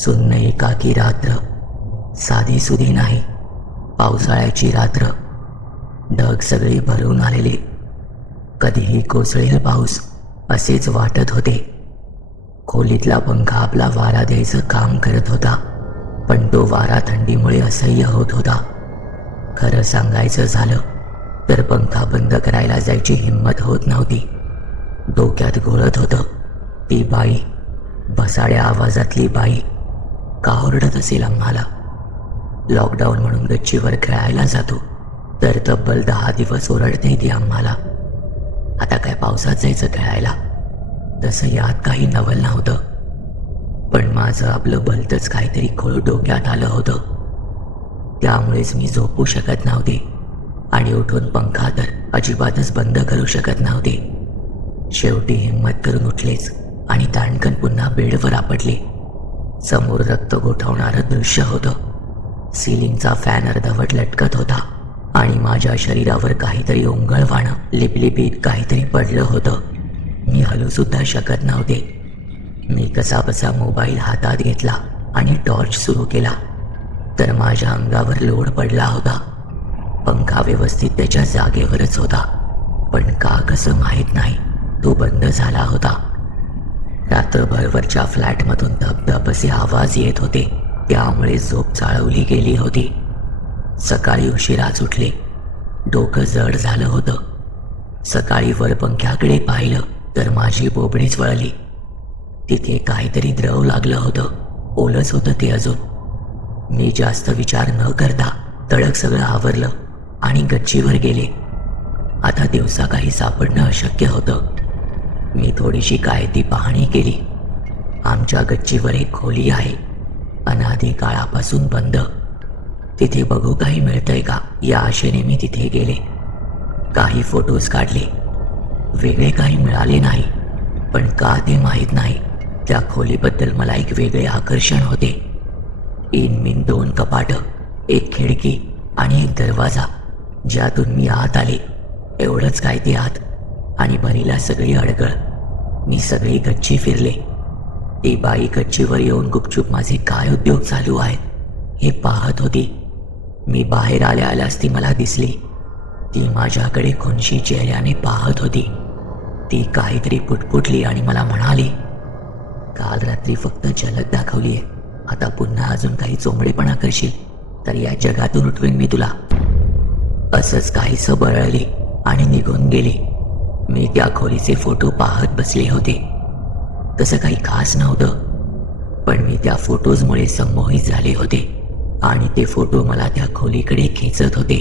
सुन्न एकाकी रात्र, साधी सुधी नाही, पावसाळ्याची रात्र. ढग सगळे भरून आलेले. कधीही कोसळेल पाऊस असेच वाटत होते. खोलीतला पंखा आपला वारा द्यायचं काम करत होता, पण तो वारा थंडीमुळे असह्य होत होता. खरं सांगायचं झालं तर पंखा बंद करायला जायची हिंमत होत नव्हती. डोक्यात घोळत होतं, ती बाई, भसाड्या आवाजातली बाई का ओरडत असेल आम्हाला. लॉकडाऊन म्हणून गच्चीवर खेळायला जातो तर तब्बल 10 दिवस ओरडते ती आम्हाला. आता काय पावसात जायचं खेळायला, तसं यात काही नवल नव्हतं. पण माझं आपलं भलतंच काहीतरी खोळ डोक्यात आलं होतं. त्यामुळेच मी झोपू शकत नव्हते आणि उठून पंखा तर अजिबातच बंद करू शकत नव्हते. शेवटी हिंमत करून उठलेच आणि ताणकन पुन्हा बेडवर आपटले. समोर रक्त गोठवणारं दृश्य होतं. सिलिंगचा फॅन अर्धवट लटकत होता आणि माझ्या शरीरावर काहीतरी ओंगळवाणं लिपलिपीत काहीतरी पडलं होतं. मी हलू सुद्धा शकत नव्हते. मी कसाबसा मोबाईल हातात घेतला आणि टॉर्च सुरू केला तर माझ्या अंगावर लोड पडला होता. पंखा व्यवस्थित त्याच्या जागेवरच होता, पण का कसं माहीत नाही तो बंद झाला होता. रात्रभरवरच्या फ्लॅटमधून धपधप असे आवाज येत होते, त्यामुळे झोप चाळवली गेली होती. सकाळी उशिराच उठले. डोकं जड झालं होतं. सकाळी वर पंख्याकडे पाहिलं तर माझी बोबडीच वळली. तिथे काहीतरी द्रव लागलं होतं. ओलच होतं ते अजून. मी जास्त विचार न करता तडक सगळं आवरलं आणि गच्चीवर गेले. आता दिवसा काही सापडणं अशक्य होतं. मी थोडीशी काय ती पाहणी केली. आमच्या गच्चीवर एक खोली आहे, अनादी काळापासून बंद. तिथे बघू काही मिळतंय का या आशेने मी तिथे गेले. काही फोटोज काढले. वेगळे काही मिळाले नाही, पण का ते माहीत नाही त्या खोलीबद्दल मला एक वेगळे आकर्षण होते. इनमिन 2 कपाटं, एक खिडकी आणि एक दरवाजा, ज्यातून मी आत आले. एवढंच काय ते आत, आणि भरीला सगळी अडगळ. मी सगळी गच्ची फिरले. ती बाई गच्चीवर येऊन गुपचूप माझे काय उद्योग चालू आहेत हे पाहत होती. मी बाहेर आल्या आल्यास ती मला दिसली. ती माझ्याकडे खुनशी चेहऱ्याने पाहत होती. ती काहीतरी पुटपुटली आणि मला म्हणाली, काल रात्री फक्त झलक दाखवलीये, आता पुन्हा अजून काही चोंबडेपणा करशील तर या जगातून उठवेन मी तुला. असंच काहीसं बरळली आणि निघून गेली. मी त्या खोलीचे फोटो पाहत बसले होते. तसं काही खास नव्हतं, पण मी त्या फोटोजमुळे संमोहित झाले होते आणि ते फोटो मला त्या खोलीकडे खेचत होते.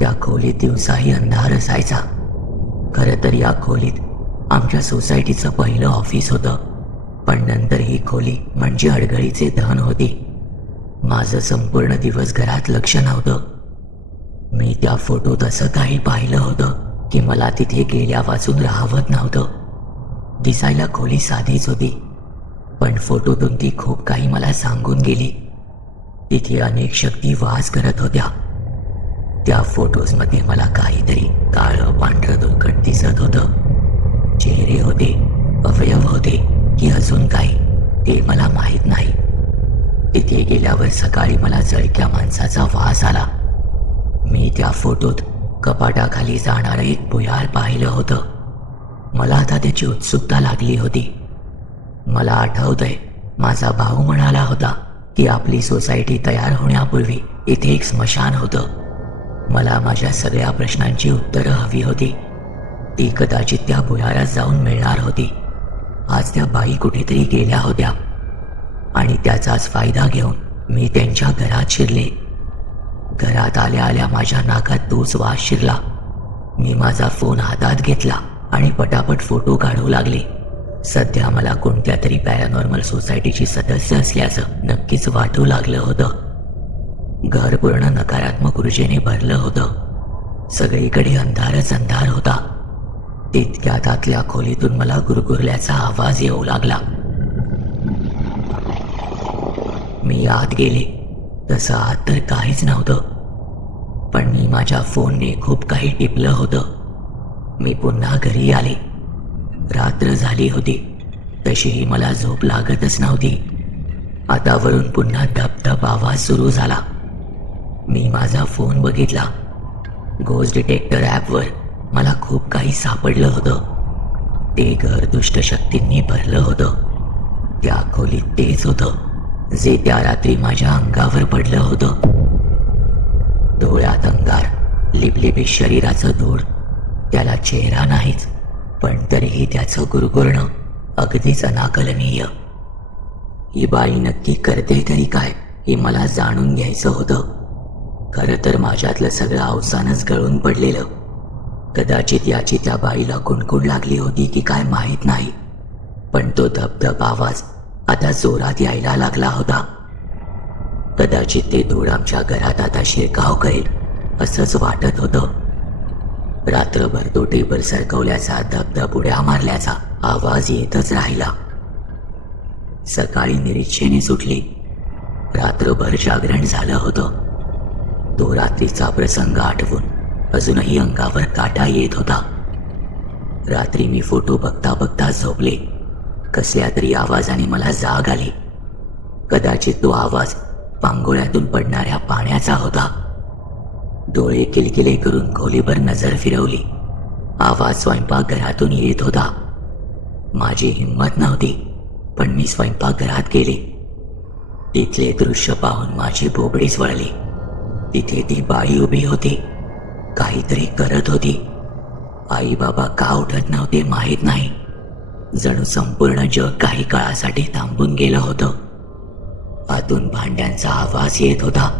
त्या खोलीत दिवसाही अंधार असायचा. खरं तर या खोलीत आमच्या सोसायटीचं पहिलं ऑफिस होतं, पण नंतर ही खोली म्हणजे अडगळीचे धन होती. माझं संपूर्ण दिवस घरात लक्ष नव्हतं. मी त्या फोटोत असं काही पाहिलं होतं की मला तिथे गेल्यावाचून राहावत नव्हतं. दिसायला खोली साधीच होती, पण फोटोतून ती खूप काही मला सांगून गेली. तिथे अनेक शक्ती वास करत होत्या. त्या फोटोजमध्ये मला काहीतरी काळं पांढरं दुलकट दिसत होतं. चेहरे होते, अवयव होते की अजून काही ते मला माहीत नाही. तिथे गेल्यावर सकाळी मला जळक्या माणसाचा वास आला. मी त्या फोटोत कपाटाखाली जाणारं एक भुयार पाहिलं होतं. मला आता त्याची उत्सुकता लागली होती. मला आठवतंय, माझा भाऊ म्हणाला होता की आपली सोसायटी तयार होण्यापूर्वी इथे एक स्मशान होतं. मला माझ्या सगळ्या प्रश्नांची उत्तरं हवी होती. ती कदाचित त्या भुयारात जाऊन मिळणार होती. आज त्या बाई कुठेतरी गेल्या होत्या आणि त्याचाच फायदा घेऊन मी त्यांच्या घरात शिरले. घरात आल्या आल्या माझ्या नाकात तोच वास शिरला. मी माझा फोन हातात घेतला आणि पटापट फोटो काढू लागले. सध्या मला कोणत्या तरी पॅरानॉर्मल सोसायटीची सदस्य असल्याचं नक्कीच वाटू लागलं होतं. घर पूर्ण नकारात्मक ऊर्जेने भरलं होतं. सगळीकडे अंधारच अंधार होता. तितक्यात आतल्या खोलीतून मला गुरगुरल्याचा आवाज येऊ लागला. मी आत गेले. तसं आत तर काहीच नव्हतं, पण मी माझ्या फोनने खूप काही टिपलं होतं. मी पुन्हा घरी आले. रात्र झाली होती, तशीही मला झोप लागतच नव्हती. आता वरून पुन्हा धबधब आवाज सुरू झाला. मी माझा फोन बघितला. घोस्ट डिटेक्टर ॲपवर मला खूप काही सापडलं होतं. ते घर दुष्ट शक्तींनी भरलं होतं. त्या खोलीत तेच होतं जे त्या रात्री माझ्या अंगावर पडलं होतं. डोळ्यात अंगार, लिबलिबीत शरीराचं धूळ. त्याला चेहरा नाहीच, पण तरीही त्याचं गुरगुरणं अगदीच अनाकलनीय. ही बाई नक्की करते तरी काय हे मला जाणून घ्यायचं होतं. खरं तर माझ्यातलं सगळं अवसानच गळून पडलेलं. कदाचित याची त्या बाईला कुणकुण लागली होती की काय माहीत नाही, पण तो धबधब आवाज आता जोरात यायला लागला होता. कदाचित ते धूळ आमच्या घरात आता शिरकाव करेल असंच वाटत होतं. रात्रभर तो टेबल सरकवल्याचा, धबधब उड्या मारल्याचा आवाज येतच राहिला. सकाळी निरीक्षेने सुटली. रात्रभर जागरण झालं होतं. तो रात्रीचा प्रसंग आठवून अजूनही अंगावर काटा येत होता. रात्री मी फोटो बघता बघता झोपले. कसल्या तरी आवाजाने मला जाग आली. कदाचित तो आवाज पांगोळ्यातून पडणाऱ्या पाण्याचा होता. डोळे किलकिले करून खोलीभर नजर फिरवली. आवाज स्वयंपाकघरातून येत होता. माझी हिंमत नव्हती, पण मी स्वयंपाकघरात गेले. तिथले दृश्य पाहून माझी बोबडीच वळली. तिथे ती बाई उभी होती, काहीतरी करत होती. आई बाबा का उठत नव्हते माहीत नाही. जणू संपूर्ण जग काही काळासाठी थांबून गेलं होतं. आतून भांड्यांचा आवाज येत होता.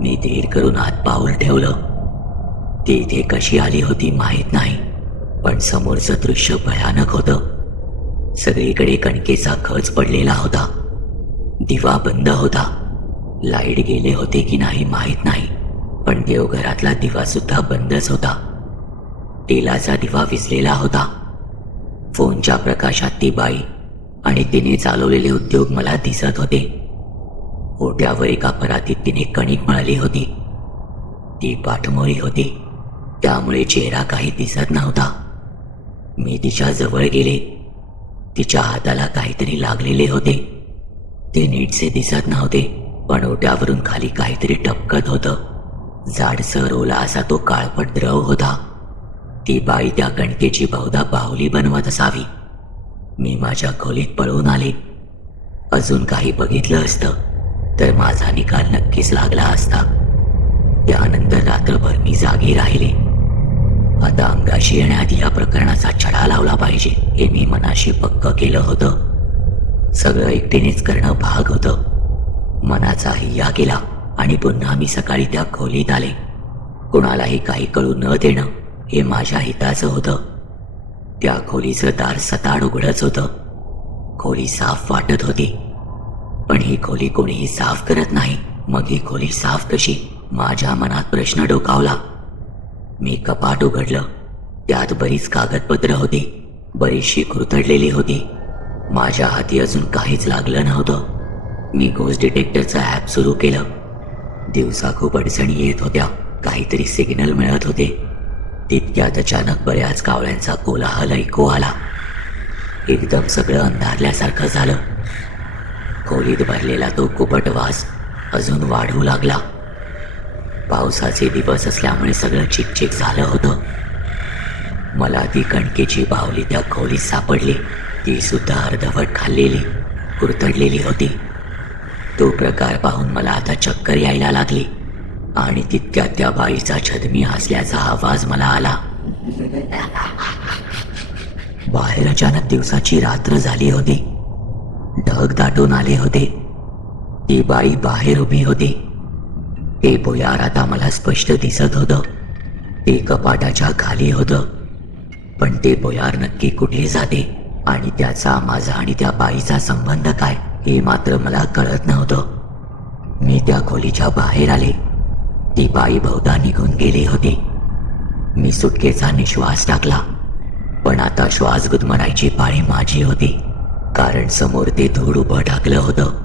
मी धीर करून आत पाऊल ठेवलं. ती इथे कशी आली होती माहीत नाही, पण समोरचं दृश्य भयानक होतं. सगळीकडे कणकेचा खच पडलेला होता. दिवा बंद होता. लाईट गेले होते की नाही माहीत नाही, पण देवघरातला दिवा सुद्धा बंदच होता. तेलाचा दिवा विझलेला होता. फोनच्या प्रकाशात ती बाई आणि तिने चालवलेले उद्योग मला दिसत होते. ओट्यावर एका परातीत तिने कणिक मळली होती. ती पाठमोरी होती, त्यामुळे चेहरा काही दिसत नव्हता. मी तिच्या जवळ गेले. तिच्या हाताला काहीतरी लागलेले होते. ते नीटसे दिसत नव्हते, पण ओट्यावरून खाली काहीतरी टपकत होतं. जाडसर ओला असा तो काळपट द्रव होता. ती बाई त्या कणकेची बहुधा बाहुली बनवत असावी. मी माझ्या खोलीत पळून आले. अजून काही बघितलं असतं तर माझा निकाल नक्कीच लागला असता. त्यानंतर रात्रभर मी जागी राहिले. आता अंगाशी येण्याआधी या प्रकरणाचा छडा लावला पाहिजे हे मी मनाशी पक्क केलं होतं. सगळं एकटीनेच करणं भाग होतं. मनाचा हिय्या केला आणि पुन्हा मी सकाळी त्या खोलीत आले. कुणालाही काही कळू न देणं हे माझ्या हिताचं होतं. त्या खोलीचं दार सताड उघडच होतं. खोली साफ वाटत होती, पण ही खोली कोणीही साफ करत नाही. मग ही खोली साफ कशी? माझ्या मनात प्रश्न डोकावला. मी कपाट उघडलं. त्यात बरीच कागदपत्र होती. बरीचशी कुरतडलेली होती. माझ्या हाती अजून काहीच लागलं नव्हतं. मी घोस्ट डिटेक्टरचं ॲप सुरू केलं. दिवसा खूप अडचणी येत होत्या. काहीतरी सिग्नल मिळत होते. तितक्यात अचानक बऱ्याच कावळ्यांचा कोलाहल ऐकू आला. एकदम सगळं अंधारल्यासारखं झालं. खोलीत भरलेला तो कुबट वास अजून वाढू लागला. पावसाचे दिवस असल्यामुळे सगळं चिकचिक झालं होतं. मला ती कणकेची बाहुली त्या खोलीत सापडली. ती सुद्धा अर्धवट खाल्लेली, कुरतडलेली होती. तो प्रकार पाहून मला आता चक्कर यायला लागली आणि तितक्यात त्या बाईचा छदमी हसल्याचा आवाज मला आला. बाहेर अचानक दिवसाची रात्र झाली होती. ढग दाटून आले होते. ती बाई बाहेर उभी होती. ते भुयार आता मला स्पष्ट दिसत होतं. ते कपाटाच्या खाली होतं, पण ते भुयार नक्की कुठे जाते आणि त्याचा, माझा आणि त्या बाईचा संबंध काय हे मात्र मला कळत नव्हतं. मी त्या खोलीच्या बाहेर आले. ती बाई बहुधा निघून गेली होती. मी सुटकेचा निश्वास टाकला, पण आता श्वास गुदमरायची पाळी माझी होती, कारण समोर ते धूळ उभं टाकलं होतं.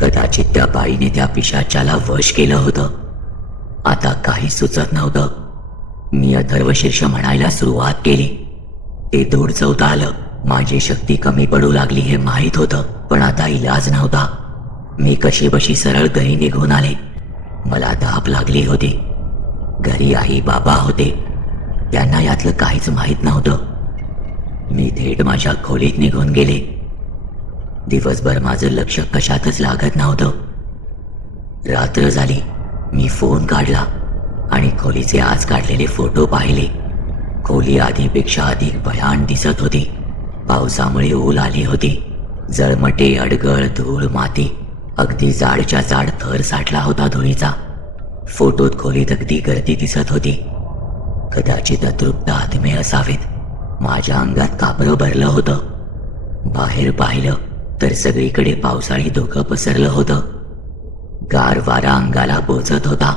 कदाचित त्या बाईने त्या पिशाच्याला वश केलं होतं. आता काही सुचत नव्हतं. मी अथर्वशीर्ष म्हणायला सुरुवात केली. ते धूळ चौथा आलं. माझी शक्ती कमी पडू लागली हे माहीत होतं, पण आता इलाज नव्हता. मी कशीबशी सरळ घरी निघून आले. मला धाप लागली होती. घरी आई बाबा होते. त्यांना यातलं काहीच माहीत नव्हतं. मी थेट माझ्या खोलीत निघून गेले. दिवसभर माझं लक्ष कशातच लागत नव्हतं. रात्र झाली. मी फोन काढला आणि खोलीचे आज काढलेले फोटो पाहिले. खोली आधीपेक्षा अधिक भयान दिसत होती. पावसामुळे ऊल आली होती. जळमटे, अडगळ, धूळ, माती, अगदी जाडच्या जाड थर साठला होता धुळीचा. फोटोत खोलीत अगदी गर्दी दिसत होती. कदाचित अतृप्त आत्मे असावेत. माझ्या अंगात कापरं भरलं होतं. बाहेर पाहिलं तर सगळीकडे पावसाळी धुकं पसरलं होतं. गार वारा अंगाला बोचत होता.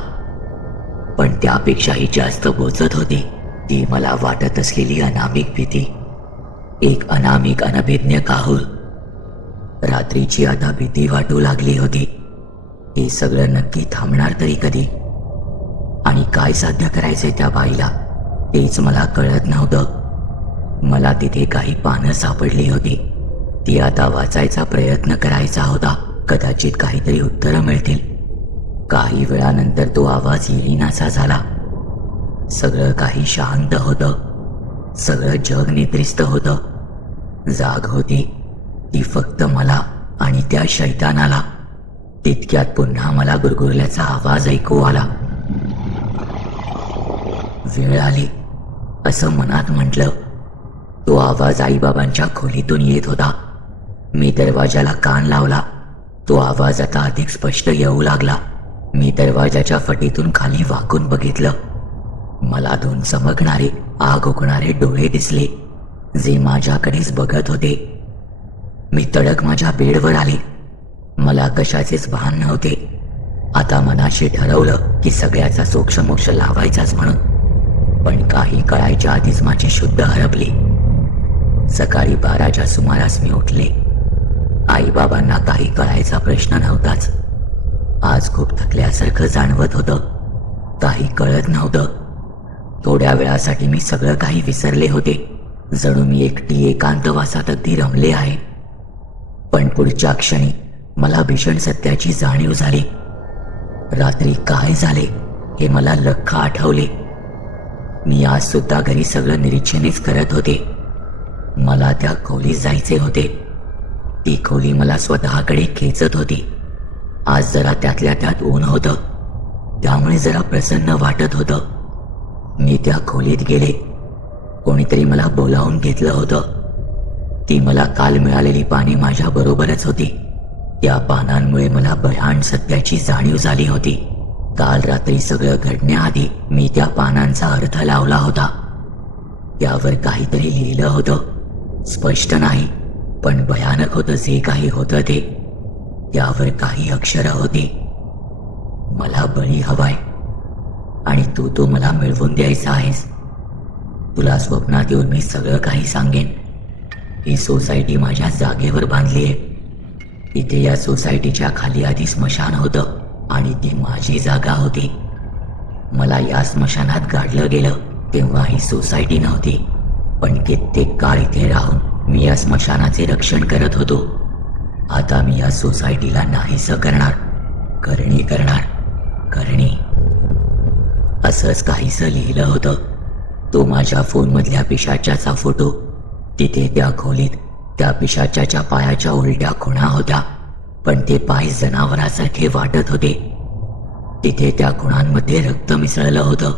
पण त्यापेक्षाही जास्त बोचत होती ती मला वाटत असलेली अनामिक भीती. एक अनामिक अनभिज्ञ काहूर. रात्रीची आता भीती वाटू लागली होती. हे सगळं नक्की थांबणार तरी कधी? आणि काय साध्य करायचंय त्या बाईला तेच मला कळत नव्हतं. मला तिथे काही पानं सापडली होती. ती आता वाचायचा प्रयत्न करायचा होता. कदाचित काहीतरी उत्तरं मिळतील. काही वेळानंतर तो आवाज येईनासा झाला. सगळं काही शांत होतं. सगळं जग निद्रिस्त होतं. जाग होती ती फक्त मला आणि त्या शैतानाला. तितक्यात पुन्हा मला गुरगुरल्याचा आवाज ऐकू आला. वेळ आली असं मनात म्हटलं. तो आवाज आईबाबांच्या खोलीतून येत होता. मी दरवाजाला कान लावला. तो आवाज आता अधिक स्पष्ट येऊ लागला. मी दरवाजाच्या फटीतून खाली वाकून बघितलं. मला दोन चमकणारे, आग ओकणारे डोळे दिसले जे माझ्याकडेच बघत होते. मी तडक माझ्या बेडवर आले. मला कशाचेच भान नव्हते. आता मनाशी ठरवलं की सगळ्याचा सोक्षमोक्ष लावायचाच म्हणून. पण काही कळायच्या आधीच माझी शुद्ध हरपली. सकाळी 12च्या सुमारास मी उठले. आईबाबांना काही कळायचा प्रश्न नव्हताच. आज खूप थकल्यासारखं जाणवत होतं. काही कळत नव्हतं. थोड्या वेळासाठी मी सगळं काही विसरले होते. जणू मी एकटी एकांतवासात अगदी रमले आहे. पण पुढच्या क्षणी मला भीषण सत्याची जाणीव झाली. रात्री काय झाले हे मला लख्ख आठवले. मी आज सुद्धा घरी सगळं निरीक्षणेच करत होते. मला त्या खोलीत जायचे होते. ती खोली मला स्वतःकडे खेचत होती. आज जरा त्यातल्या त्यात ऊन होतं, त्यामुळे जरा प्रसन्न वाटत होतं. मी त्या खोलीत गेले. कोणीतरी मला बोलावून घेतलं होतं. ती मला काल मिळालेली पाने माझ्या बरोबरच होती. त्या पानांमुळे मला भयान सत्याची जाणीव झाली होती. काल रात्री सगळं घडण्याआधी मी त्या पानांचा अर्थ लावला होता. त्यावर काहीतरी लिहिलं होतं. स्पष्ट नाही, पण भयानक होतं जे काही होतं ते. त्यावर काही अक्षरं होती. मला बळी हवाय आणि तू तो मला मिळवून द्यायचा आहेस. तुला स्वप्नात येऊन मी सगळं काही सांगेन. ही सोसायटी माझ्या जागेवर बांधली आहे. इथे या सोसायटीच्या खाली आधी स्मशान होतं आणि ती माझी जागा होती. मला या स्मशानात गाडलं गेलं तेव्हा ही सोसायटी नव्हती, पण कित्येक काळ इथे राहून मी या स्मशानाचे रक्षण करत होतो. आता मी या सोसायटीला नाहीसं करणार. करणी करणार, करणी. असंच काहीसं लिहिलं होतं. तो माझ्या फोनमधल्या पिशाच्याचा फोटो. तिथे त्या खोलीत त्या पिशाच्याच्या पायाच्या उलट्या खुणा होत्या, पण ते पाय जनावरासारखे वाटत होते. तिथे त्या खुणांमध्ये रक्त मिसळलं होतं.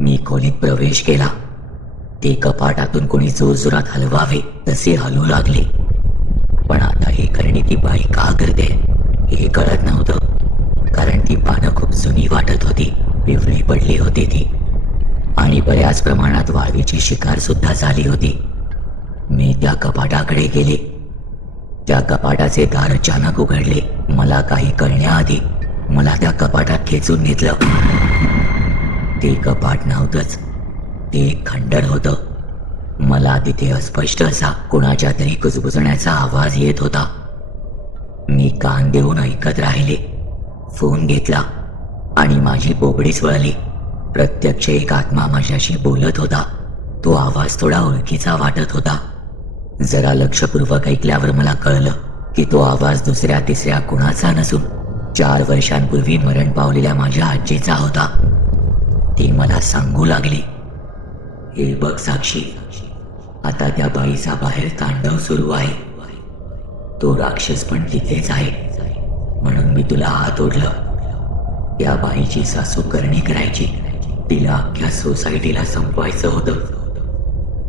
मी खोलीत प्रवेश केला. ते कपाटातून कोणी जोरजोरात हलवावे तसे हलू लागले. पण आता हे करणे ती बाई का करते हे कळत नव्हतं, कारण ती पानं खूप जुनी वाटत होती. पिवळी पडली होती ती, आणि बऱ्याच प्रमाणात वाळवीची शिकार सुद्धा झाली होती. मी त्या कपाटाकडे गेले. त्या कपाटाचे दार अचानक उघडले. मला काही कळण्याआधी मला त्या कपाटात खेचून घेतलं. ते कपाट नव्हतंच, ते एक खंडर होतं. मला तिथे अस्पष्ट असा कुणाच्या तरी कुजबुजण्याचा आवाज येत होता. मी कान देऊन ऐकत राहिले. फोन घेतला आणि माझी बोबडीच वळली. प्रत्यक्ष एक आत्मा माझ्याशी बोलत होता. तो आवाज थोडा ओळखीचा वाटत होता. जरा लक्षपूर्वक ऐकल्यावर मला कळलं की तो आवाज दुसऱ्या तिसऱ्या कुणाचा नसून 4 वर्षांपूर्वी मरण पावलेल्या माझ्या आजीचा होता. ती मला सांगू लागली, हे बघ साक्षी, आता त्या बाईचा बाहेर तांडव सुरू आहे. तो राक्षस पण तिथेच आहे, म्हणून मी तुला हात ओढलं. त्या बाईची सासू करणी करायची, तिला अख्ख्या सोसायटीला संपवायचं होतं.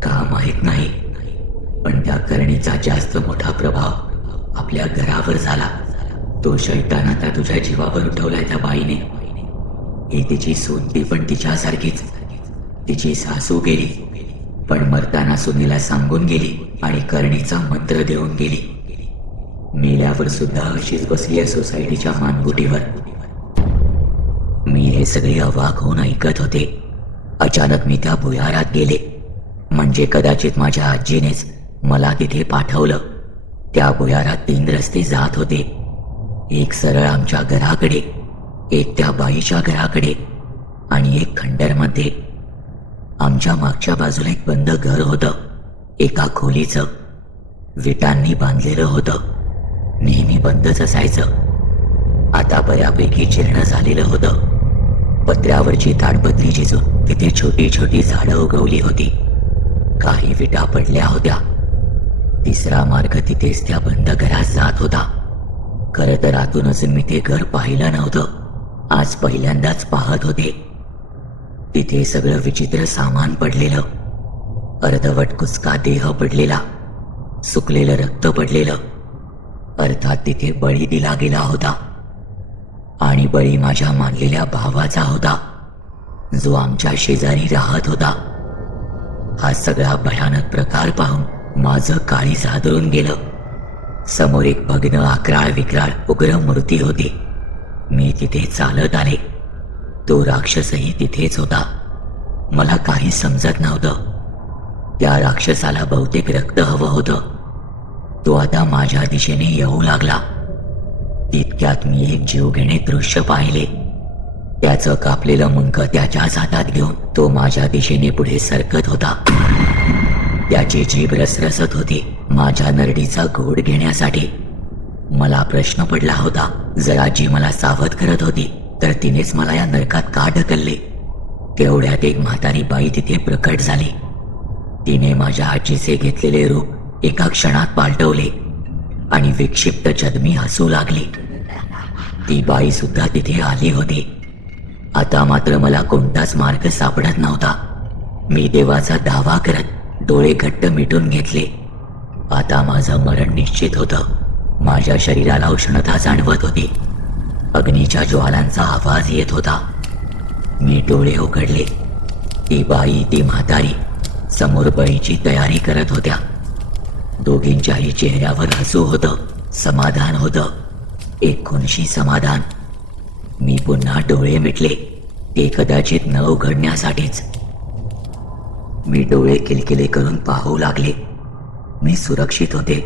का माहित नाही, पण त्या करणीचा जास्त मोठा प्रभाव आपल्या घरावर झाला. तो शैतान आता तुझ्या जीवावर उठवलाय त्या बाईने. ही तिची सून, ती पण तिच्यासारखीच. तिची सासू गेली, पण मरताना सुनेला सांगून गेली आणि करणीचा मंत्र देऊन गेली. मेल्यावर सुद्धा अशीच बसली आहे सोसायटीच्या मानगुटीवर. मी हे सगळे अवाक होऊन ऐकत होते. अचानक मी त्या भुयारात गेले. म्हणजे कदाचित माझ्या आजीनेच मला तिथे पाठवलं. त्या भुयारात 3 रस्ते जात होते. एक सरळ आमच्या घराकडे, एक त्या बाईच्या घराकडे आणि एक खंडरमध्ये. आमच्या मागच्या बाजूला एक बंद घर होतं, एका खोलीचं. विटांनी बांधलेलं होतं, नेहमी बंदच असायचं. आता बऱ्यापैकी जीर्ण झालेलं होतं. पत्र्यावरची ताडपत्री झिजून तिथे छोटी छोटी झाडं उगवली होती. काही विटा पडल्या होत्या. तिसरा मार्ग तिथेच त्या बंद घरात जात होता. खरं तर आतून अजून मी ते घर पाहिलं नव्हतं. आज पहिल्यांदाच पाहत होते. तिथे सगळं विचित्र सामान पडलेलं, अर्धवट कुचका देह पडलेला, सुकलेलं रक्त पडलेलं. अर्थात तिथे बळी दिला गेला होता. आणि बळी माझ्या मानलेल्या भावाचा होता, जो आमच्या शेजारी राहत होता. हा सगळा भयानक प्रकार पाहून माझं काळीज हादरून गेलं. समोर एक भग्न अकराळ विक्राळ उग्र मूर्ती होती. मी तिथे चालत आले. तो राक्षसही तिथेच होता. मला काही समजत नव्हतं. त्या राक्षसाला बहुतेक रक्त हवं होतं. तो आता माझ्या दिशेने येऊ लागला. तितक्यात मी एक जीवघेणे दृश्य पाहिले. त्याचं कापलेलं मुंडकं त्याच्याच हातात घेऊन तो माझ्या दिशेने पुढे सरकत होता. त्याची जीभ रसरसत होती माझ्या नरडीचा घोड घेण्यासाठी. मला प्रश्न पडला होता, जर आजी मला सावध करत होती तर तिनेच मला या नरकात का ढकलले? तेवढ्यात एक म्हातारी बाई तिथे प्रकट झाली. तिने माझ्या आजीचे घेतलेले रूप एका क्षणात पालटवले आणि विक्षिप्त छद्मी हसू लागली. ती बाई सुद्धा तिथे आली होती. आता मात्र मला कोणताच मार्ग सापडत नव्हता. मी देवाचा दावा करत डोळे घट्ट मिटून घेतले. आता माझं मरण निश्चित होतं. माझ्या शरीराला उष्णता जाणवत होती. अग्नीच्या ज्वालांचा आवाज येत होता. मी डोळे उघडले. ती बाई, ती म्हातारी समोर बळीची तयारी करत होत्या. दोघींच्याही चेहऱ्यावर हसू होतं, समाधान होतं, एक खुनशी समाधान. मी पुन्हा डोळे मिटले, ते कदाचित न उघडण्यासाठीच. मी डोळे किलकिले करून पाहू लागले. मी सुरक्षित होते,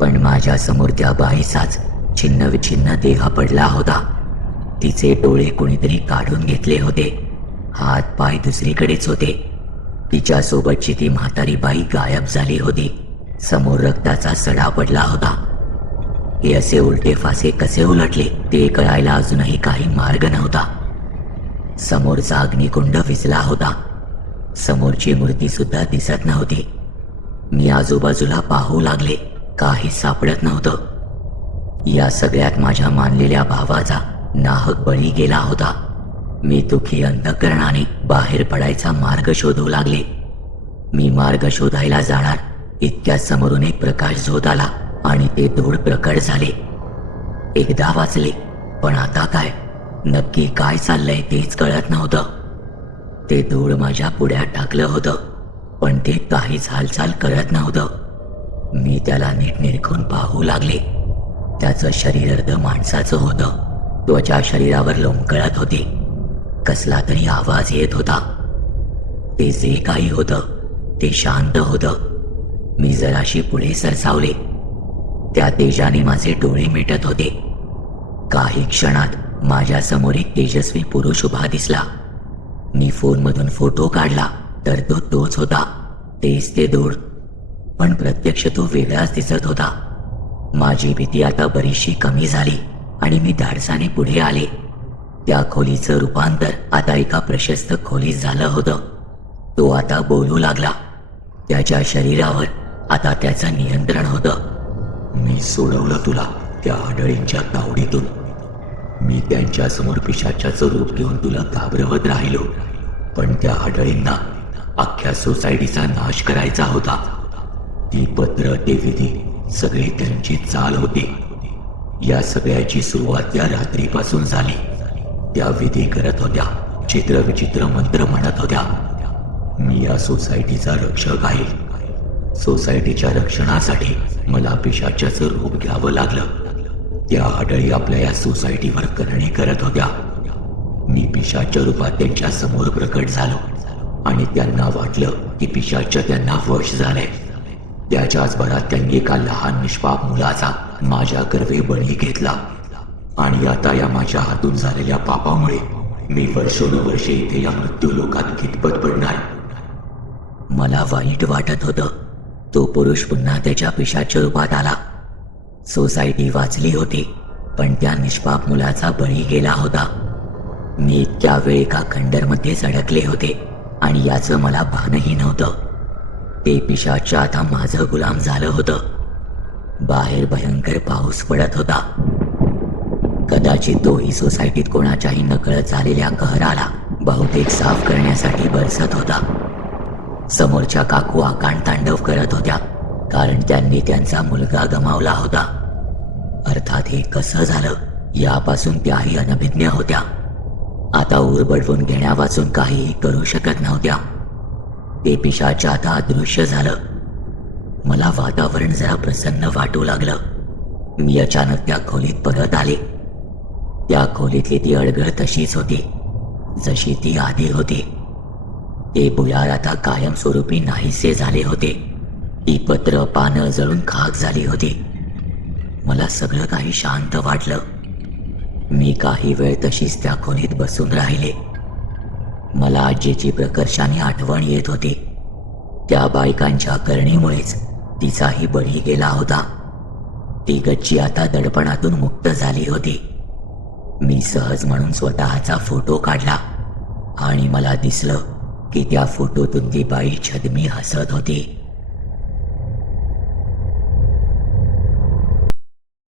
पण माझ्या समोर त्या बाईचाच छिन्न विछिन्न देह पडला होता. तिचे डोळे कुणीतरी काढून घेतले होते. हात पाय दुसरीकडेच होते. तिच्यासोबतची ती म्हातारी बाई गायब झाली होती. समोर रक्ताचा सडा पडला होता. हे असे उलटे फासे कसे उलटले ते कळायला अजूनही काही मार्ग नव्हता. समोरचा अग्निकुंड विझला होता. समोरची मूर्ती सुद्धा दिसत नव्हती. मी आजूबाजूला पाहू लागले, काही सापडत नव्हतं. या सगळ्यात माझ्या मानलेल्या भावाचा नाहक बळी गेला होता. मी दुःखी अंतःकरणाने बाहेर पडायचा मार्ग शोधू लागले. मी मार्ग शोधायला जाणार इतक्यात समोरून एक प्रकाश झोत आला आणि ते धूळ प्रकट झाले. एकदा वाचले, पण आता काय, नक्की काय चाललंय तेच कळत नव्हतं. ते धूळ माझ्या पुढ्यात टाकलं होतं, पण ते काहीच हालचाल करत नव्हतं. मी त्याला नीट निरखून पाहू लागले. त्याचं शरीर अर्ध माणसाचं होतं. त्वचा शरीरावर लोंबकळत होती. कसला तरी आवाज येत होता. ते जे काही होतं ते शांत होतं. मी जराशी पुढे सरसावले. त्या तेजाने माझे डोळे मिटत होते. काही क्षणात माझ्या समोर एक तेजस्वी पुरुष उभा दिसला. मी फोनमधून फोटो काढला तर तो तोच होता. तेच ते धूळ, पण प्रत्यक्ष तो वेगळाच दिसत होता. माझी भीती आता बरीचशी कमी झाली आणि मी धाडसाने पुढे आले. त्या खोलीचं रूपांतर आता एका प्रशस्त खोलीत झालं होतं. तो आता बोलू लागला. त्याच्या शरीरावर आता त्याचं नियंत्रण होतं. मी सोडवलं तुला त्या आढळींच्या तावडीतून. मी त्यांच्यासमोर पिशाच्याचं रूप घेऊन तुला घाबरवत राहिलो, पण त्या आढळींना अख्ख्या सोसायटीचा नाश करायचा होता. ती पत्र, ते विधी सगळी त्यांची चाल होती. या सगळ्याची सुरुवात त्या रात्रीपासून झाली. त्या विधी करत होत्या, चित्रविचित्र मंत्र म्हणत होत्या. मी या सोसायटीचा रक्षक आहे. सोसायटीच्या रक्षणासाठी मला पिशाच्याचं रूप घ्यावं लागलं. त्या आढळी आपल्या या सोसायटीवर करणी करत होत्या. मी पिशाच्या रूपात त्यांच्या समोर प्रकट झालो आणि त्यांना वाटलं की पिशाच त्यांना वश झाले. त्याच्याच भरात त्यांनी एका लहान निष्पाप मुलाचा माझ्या गर्वे बळी घेतला आणि आता या माझ्या हातून झालेल्या पापामुळे मी वर्षोनवर्षे इथे या मृत्यू लोकात कितपत पडणार. मला वाईट वाटत होतं. तो पुरुष पुन्हा त्याच्या पिशाच्या रूपात आला. सोसायटी वाचली होती, पण त्या निष्पाप मुलाचा बळी गेला होता. मी इतक्या वेळ एका खंडरमध्येच अडकले होते आणि याचं मला भानही नव्हतं. ते पिशाच आता माझं गुलाम झालं होतं. बाहेर भयंकर पाऊस पडत होता. कदाचित तोही सोसायटीत कोणाच्याही नकळत झालेल्या कहराला बहुतेक साफ करण्यासाठी बरसत होता. समोरच्या काकू आकांड तांडव करत होत्या, कारण त्यांनी त्यांचा मुलगा गमावला होता. अर्थात हे कसं झालं यापासून त्याही अनभिज्ञ होत्या. आता ऊर बडवून घेण्यावाचून काहीही करू शकत नव्हत्या. ते पिशाच आता अदृश्य झालं. मला वातावरण जरा प्रसन्न वाटू लागलं. मी अचानक त्या खोलीत परत आले. त्या खोलीतली ती अडगळ तशीच होती जशी ती आधी होती. ते भुयार आता कायमस्वरूपी नाहीसे झाले होते. ती पत्र, पानं जळून खाक झाली होती. मला सगळं काही शांत वाटलं. मी काही वेळ तशीच त्या खोलीत बसून राहिले. मला आजीची प्रकर्षाने आठवण येत होती. त्या बायकांच्या करणीमुळेच तिचाही बळी गेला होता. ती गच्ची आता दडपणातून मुक्त झाली होती. मी सहज म्हणून स्वतःचा फोटो काढला आणि मला दिसलं की त्या फोटोतून ती बाई छद्मी हसत होती.